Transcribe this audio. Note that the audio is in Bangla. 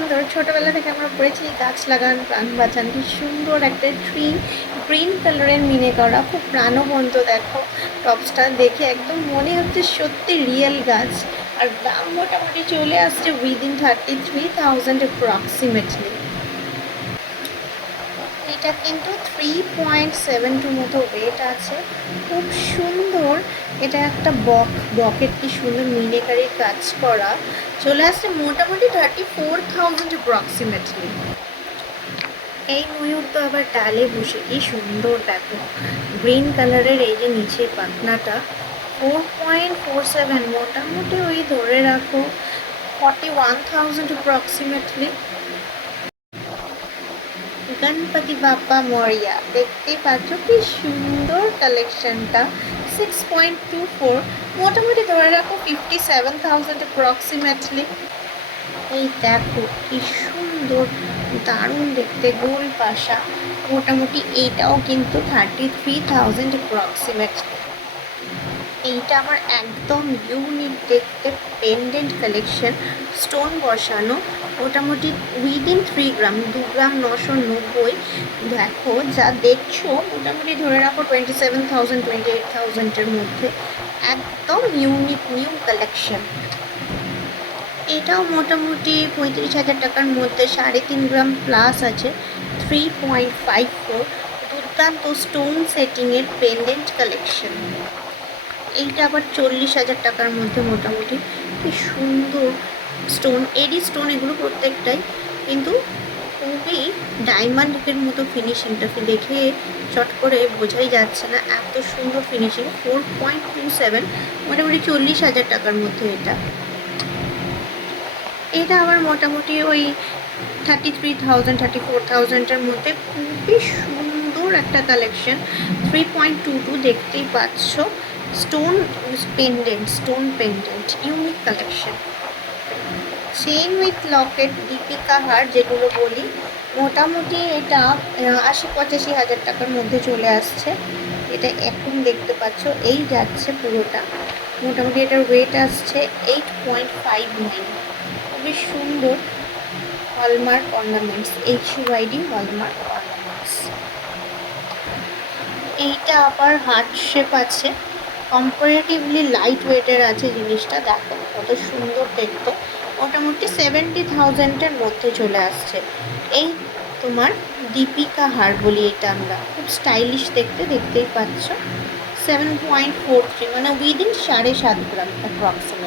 সুন্দর, ছোটোবেলা থেকে আমরা পড়েছি গাছ লাগান প্রাণ বাঁচান। কি সুন্দর একটা ট্রি, গ্রিন কালারের মিনে করা, খুব প্রাণবন্ত। দেখো টপসটা দেখে একদম মনে হচ্ছে সত্যি রিয়েল গাছ। আর দাম মোটামুটি চলে আসছে উইদিন 33,000 অ্যাপ্রক্সিমেটলি। এটা কিন্তু 3.72 মতো ওয়েট আছে, খুব সুন্দর। এটা একটা বকেট, কি সুন্দর মিনেকারির কাজ করা, চলে আসছে মোটামুটি 34,000 অ্যাপ্রক্সিমেটলি। এই ময়ূর তো আবার ডালে বসে, কি সুন্দর দেখো, গ্রিন কালারের। এই যে নিচের পাখনাটা 4.47, মোটামুটি ওই ধরে রাখো 41,000 অ্যাপ্রক্সিমেটলি। গণপতি বাপ্পা মরিয়া, দেখতেই পাচ্ছ কি সুন্দর কালেকশনটা। 6.24, মোটামুটি ধরে রাখো 57,000 অ্যাপ্রক্সিমেটলি। এই দেখো কি সুন্দর, দারুণ দেখতে, গোল পাশা। মোটামুটি এইটাও কিন্তু 33,000 অ্যাপ্রক্সিমেটলি। এইটা আমার একদম ইউনিক দেখতে পেন্ডেন্ট কালেকশন, স্টোন বসানো, মোটামুটি উইদিন 3 গ্রাম, 2 গ্রাম 990। দেখো যা দেখছো মোটামুটি ধরে রাখো 27,000 28,000-এর মধ্যে, একদম ইউনিক নিউ কালেকশন। এটাও মোটামুটি 35,000 টাকার মধ্যে, 3.5 গ্রাম প্লাস আছে, 3.54। দুর্দান্ত স্টোন সেটিংয়ের পেন্ডেন্ট কালেকশন। এইটা আবার 40,000 টাকার মধ্যে, মোটামুটি কি সুন্দর স্টোন, এডি স্টোন এগুলো প্রত্যেকটাই, কিন্তু খুবই ডায়মন্ডের মতো ফিনিশিংটা দেখে চট করে বোঝাই যাচ্ছে না, এত সুন্দর ফিনিশিং। 4.27, মোটামুটি 40,000 টাকার মধ্যে এটা। এটা আবার মোটামুটি ওই 33,000 34,000-এর মধ্যে, খুবই সুন্দর একটা কালেকশন। 3.22, দেখতেই পাচ্ছ, stone pendant, unique collection. Chain with locket, Deepika হার যেগুলো বলি, মোটামুটি এটা 80-85,000 টাকার মধ্যে চলে আসছে। এটা এখন দেখতে পাচ্ছ এই যাচ্ছে পুরোটা, মোটামুটি এটার ওয়েট আসছে 8.59। খুবই সুন্দর hallmark ornaments, HUID hallmark ornaments. এইটা আবার হার্ট শেপ আছে, কম্পারেটিভলি লাইট ওয়েটের আছে জিনিসটা। দেখো কত সুন্দর দেখতে, মোটামুটি 70,000-এর মধ্যে চলে আসছে। এই তোমার দীপিকা হার বলি এটা আমরা, খুব স্টাইলিশ দেখতে, দেখতেই পাচ্ছ। 7.43, মানে উইদিন 7.5 গ্রাম অ্যাপ্রক্সিমেট।